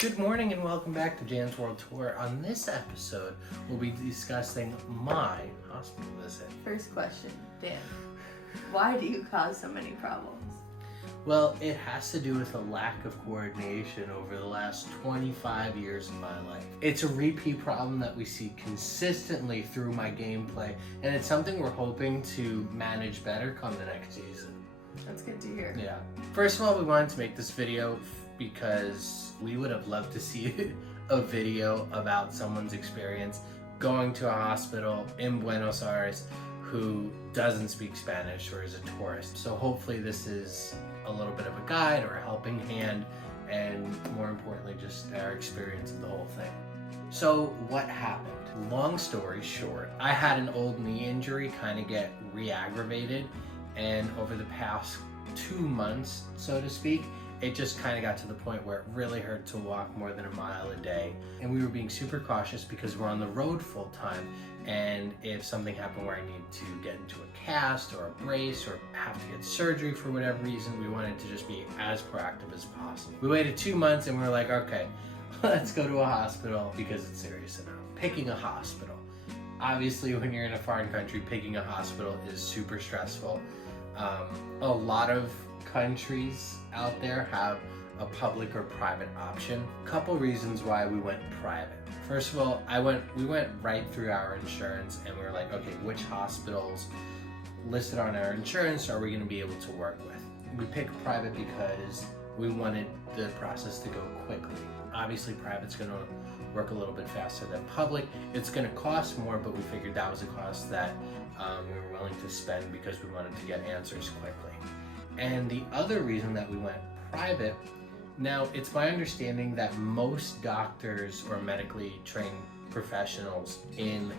Good morning and welcome back to Jan's World Tour. On this episode, we'll be discussing my hospital visit. First question, Dan. Why do you cause so many problems? Well, it has to do with a lack of coordination over the last 25 years of my life. It's a repeat problem that we see consistently through my gameplay, and it's something we're hoping to manage better come the next season. That's good to hear. Yeah. First of all, we wanted to make this video because we would have loved to see a video about someone's experience going to a hospital in Buenos Aires who doesn't speak Spanish or is a tourist. So hopefully this is a little bit of a guide or a helping hand, and more importantly, just our experience of the whole thing. So what happened? Long story short, I had an old knee injury kind of get re-aggravated, and over the past 2 months, so to speak, it just kind of got to the point where it really hurt to walk more than a mile a day. And we were being super cautious because we're on the road full time. And if something happened where I need to get into a cast or a brace or have to get surgery for whatever reason, we wanted to just be as proactive as possible. We waited 2 months and we were like, okay, let's go to a hospital because it's serious enough. Picking a hospital. Obviously, when you're in a foreign country, picking a hospital is super stressful. A lot of countries out there have a public or private option. Couple reasons why we went private. First of all, we went right through our insurance and we were like, okay, which hospitals listed on our insurance are we going to be able to work with? We picked private because we wanted the process to go quickly. Obviously, private's going to work a little bit faster than public. It's going to cost more, but we figured that was a cost that we were willing to spend because we wanted to get answers quickly. And the other reason that we went private, now it's my understanding that most doctors or medically trained professionals in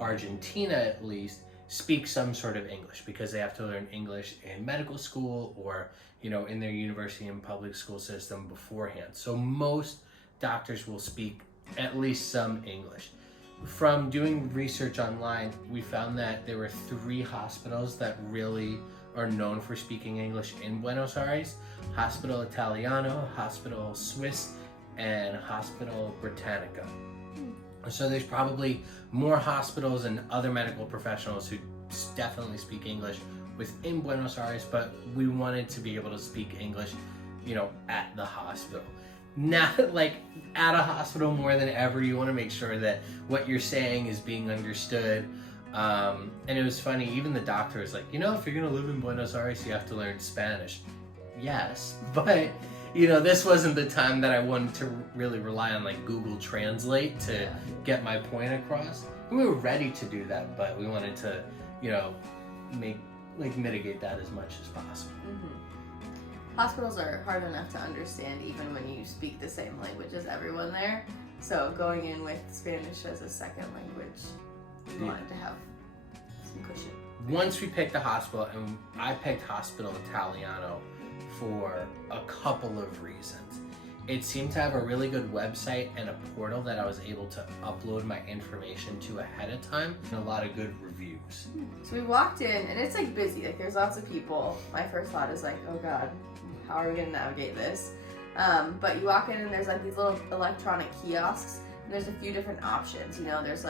Argentina at least speak some sort of English because they have to learn English in medical school or, in their university and public school system beforehand. So most doctors will speak at least some English. From doing research online, we found that there were 3 hospitals that really are known for speaking English in Buenos Aires: Hospital Italiano, Hospital Swiss, and Hospital Britannica. So there's probably more hospitals and other medical professionals who definitely speak English within Buenos Aires, but we wanted to be able to speak English, at the hospital. Now, at a hospital more than ever, you want to make sure that what you're saying is being understood. And it was funny, even the doctor was like, if you're going to live in Buenos Aires, you have to learn Spanish. Yes, but, this wasn't the time that I wanted to really rely on Google Translate to get my point across. And we were ready to do that, but we wanted to, mitigate that as much as possible. Mm-hmm. Hospitals are hard enough to understand even when you speak the same language as everyone there. So going in with Spanish as a second language, we wanted to have some cushion. Once we picked the hospital, and I picked Hospital Italiano for a couple of reasons. It seemed to have a really good website and a portal that I was able to upload my information to ahead of time, and a lot of good reviews. So we walked in and it's busy, there's lots of people. My first thought is oh God, how are we gonna navigate this? But you walk in and there's these little electronic kiosks. And there's a few different options, there's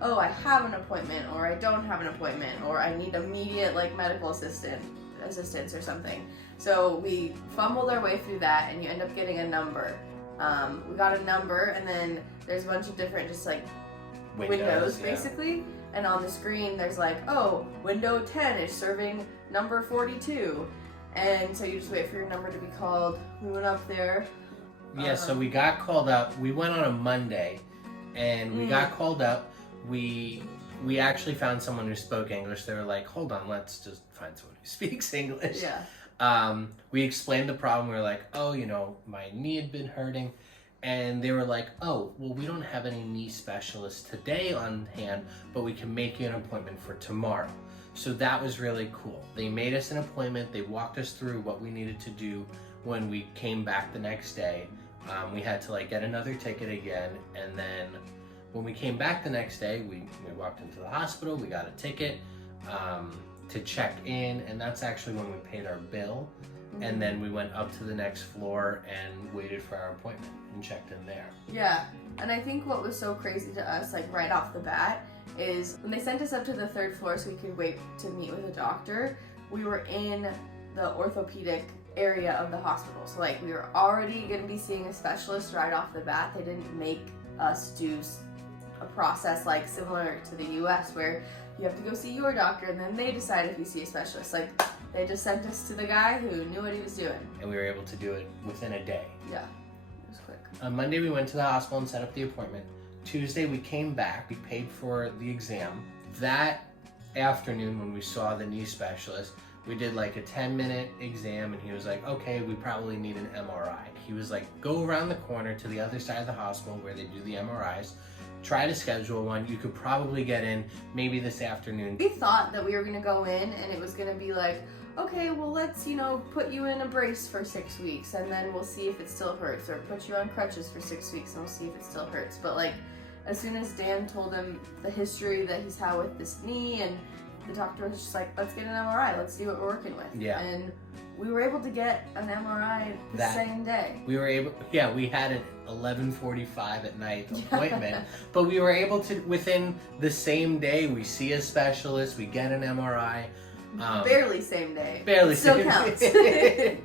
oh, I have an appointment, or I don't have an appointment, or I need immediate medical assistance or something. So we fumbled our way through that and you end up getting a number. We got a number and then there's a bunch of different windows basically. Yeah. And on the screen there's oh, window 10 is serving number 42. And so you just wait for your number to be called. We went up there. Yeah, so we got called up. We went on a Monday, and we got called up. We actually found someone who spoke English. They were like, hold on, let's just find someone who speaks English. Yeah. We explained the problem. We were like, oh, my knee had been hurting. And they were like, oh, well, we don't have any knee specialists today on hand, but we can make you an appointment for tomorrow. So that was really cool. They made us an appointment. They walked us through what we needed to do when we came back the next day. We had to get another ticket again, and then when we came back the next day, we walked into the hospital, we got a ticket to check in, and that's actually when we paid our bill. And then we went up to the next floor and waited for our appointment and checked in there. Yeah, and I think what was so crazy to us, like right off the bat, is when they sent us up to the 3rd floor so we could wait to meet with a doctor, we were in the orthopedic area of the hospital. So like we were already going to be seeing a specialist right off the bat. They didn't make us do a process like similar to the US where you have to go see your doctor and then they decide if you see a specialist. Like they just sent us to the guy who knew what he was doing. And we were able to do it within a day. Yeah, it was quick. On Monday we went to the hospital and set up the appointment. Tuesday we came back, we paid for the exam. That afternoon when we saw the knee specialist, we did like a 10-minute exam and he was like, okay, we probably need an MRI. He was like, go around the corner to the other side of the hospital where they do the MRIs, try to schedule one. You could probably get in maybe this afternoon. We thought that we were gonna go in and it was gonna be like, okay, well let's, put you in a brace for 6 weeks and then we'll see if it still hurts, or put you on crutches for 6 weeks and we'll see if it still hurts. But like, as soon as Dan told him the history that he's had with this knee, and the doctor was just like, let's get an MRI, let's see what we're working with. Yeah. And we were able to get an MRI the same day. We had an 11:45 at night appointment, but we were able to, within the same day, we see a specialist, we get an MRI. Barely same day. Barely still same counts. day.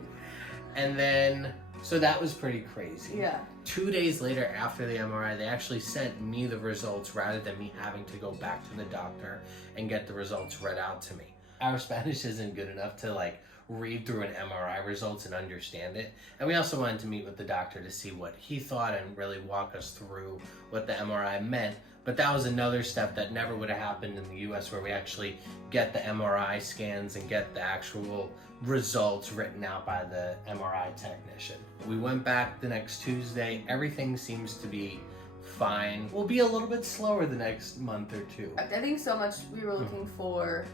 And then, so that was pretty crazy. Yeah. 2 days later after the MRI, they actually sent me the results rather than me having to go back to the doctor and get the results read out to me. Our Spanish isn't good enough to like read through an MRI results and understand it. And we also wanted to meet with the doctor to see what he thought and really walk us through what the MRI meant. But that was another step that never would have happened in the US, where we actually get the MRI scans and get the actual results written out by the MRI technician. We went back the next Tuesday. Everything seems to be fine. We'll be a little bit slower the next month or two. I think so much we were looking for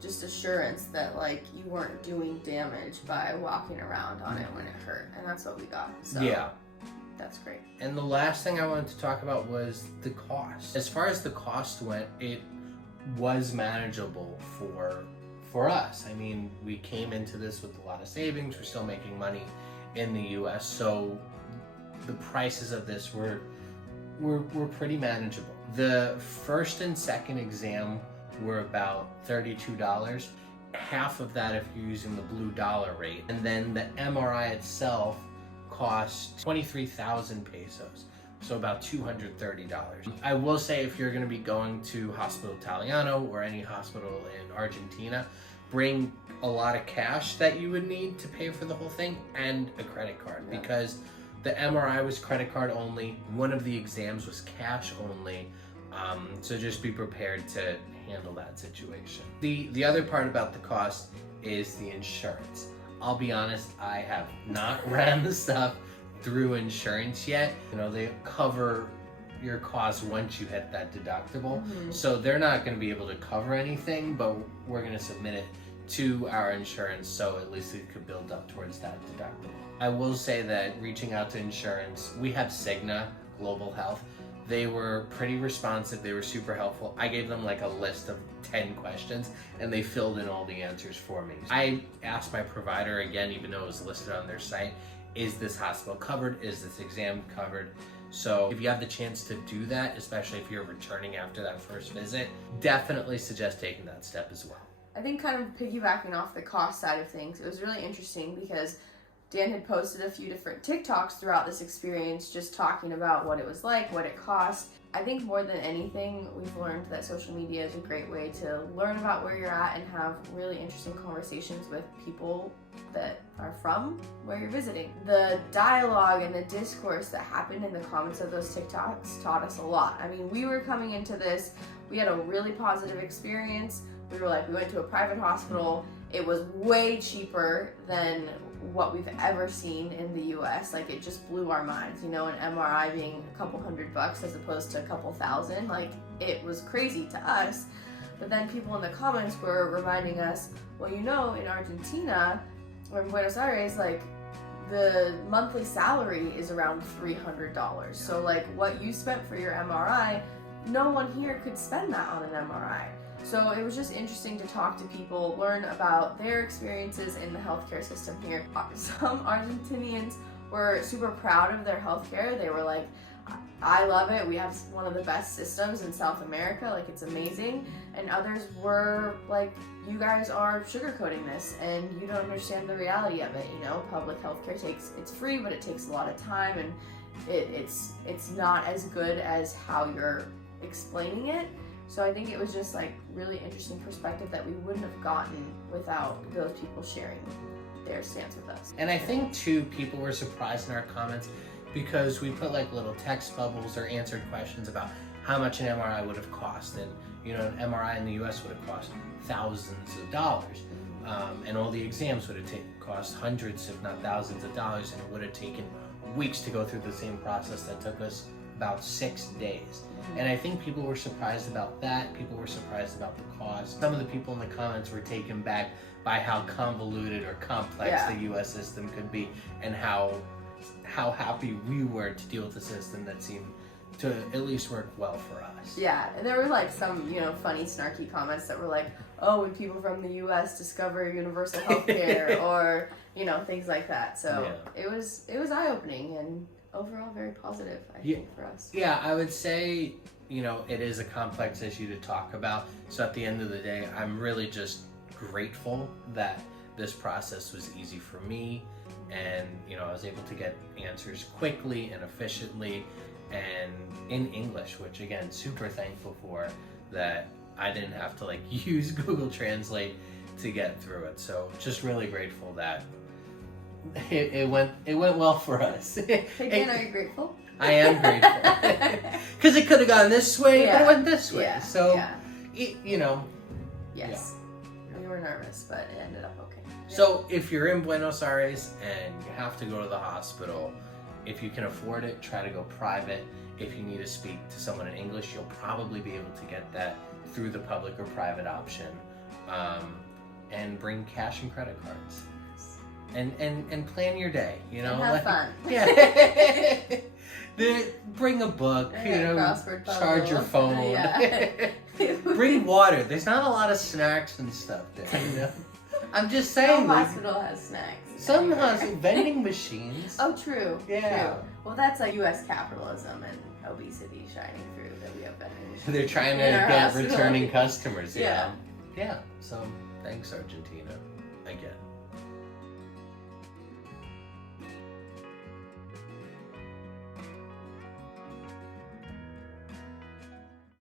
just assurance that like you weren't doing damage by walking around on it when it hurt, and that's what we got. So yeah, that's great. And the last thing I wanted to talk about was the cost. As far as the cost went, it was manageable for us. I mean, we came into this with a lot of savings. We're still making money in the US, so the prices of this were pretty manageable. The first and second exam were about $32. Half of that if you're using the blue dollar rate. And then the MRI itself cost 23,000 pesos, so about $230. I will say, if you're going to be going to Hospital Italiano or any hospital in Argentina, bring a lot of cash that you would need to pay for the whole thing and a credit card, because the MRI was credit card only. One of the exams was cash only. So just be prepared to handle that situation. The other part about the cost is the insurance. I'll be honest, I have not ran the stuff through insurance yet. They cover your costs once you hit that deductible. So they're not going to be able to cover anything, but we're going to submit it to our insurance so at least it could build up towards that deductible. I will say that reaching out to insurance, we have Cigna Global Health. They were pretty responsive. They were super helpful. I gave them like a list of 10 questions and they filled in all the answers for me. I asked my provider again, even though it was listed on their site, is this hospital covered? Is this exam covered? So if you have the chance to do that, especially if you're returning after that first visit, definitely suggest taking that step as well. I think kind of piggybacking off the cost side of things, it was really interesting because Dan had posted a few different TikToks throughout this experience, just talking about what it was like, what it cost. I think more than anything, we've learned that social media is a great way to learn about where you're at and have really interesting conversations with people that are from where you're visiting. The dialogue and the discourse that happened in the comments of those TikToks taught us a lot. I mean, we were coming into this, we had a really positive experience. We went to a private hospital. It was way cheaper than what we've ever seen in the US. Like, it just blew our minds, an MRI being a couple $100 as opposed to a couple thousand. Like, it was crazy to us. But then people in the comments were reminding us, well, in Argentina or in Buenos Aires, like, the monthly salary is around $300. So like, what you spent for your MRI, no one here could spend that on an MRI. So it was just interesting to talk to people, learn about their experiences in the healthcare system here. Some Argentinians were super proud of their healthcare. They were like, I love it. We have one of the best systems in South America. Like, it's amazing. And others were like, you guys are sugarcoating this and you don't understand the reality of it. You know, public healthcare it's free, but it takes a lot of time, and it's not as good as how you're explaining it. So I think it was just like really interesting perspective that we wouldn't have gotten without those people sharing their stance with us. And I think too, people were surprised in our comments because we put like little text bubbles or answered questions about how much an MRI would have cost. And you know, an MRI in the US would have cost thousands of dollars. And all the exams would have cost hundreds, if not thousands of dollars, and it would have taken weeks to go through the same process that took us about 6 days. And I think people were surprised about that. People were surprised about the cost. Some of the people in the comments were taken back by how convoluted or complex the US system could be, and how happy we were to deal with a system that seemed to at least work well for us. Yeah, and there were like some, you know, funny, snarky comments that were like, oh, when people from the US discover universal healthcare, or, you know, things like that. So it was eye-opening and overall very positive, I think, for us. Yeah, I would say, you know, it is a complex issue to talk about. So at the end of the day, I'm really just grateful that this process was easy for me, and, you know, I was able to get answers quickly and efficiently and in English, which again, super thankful for that I didn't have to like use Google Translate to get through it. So just really grateful that it went well for us. Again, are you grateful? I am grateful. Because it could have gone this way, but it went this way. So, you know. Yes. We were nervous, but it ended up okay. So if you're in Buenos Aires and you have to go to the hospital, if you can afford it, try to go private. If you need to speak to someone in English, you'll probably be able to get that through the public or private option. And bring cash and credit cards. And plan your day, you know? And have fun. Yeah. Bring a book, you know, charge your phone. Bring water. There's not a lot of snacks and stuff there, you know? I'm just saying. No hospital has snacks. Some hospital vending machines. Oh, true. Yeah. True. Well, that's like U.S. capitalism and obesity shining through that we have vending machines. They're trying to get returning customers. Yeah. Yeah. So thanks, Argentina. Again.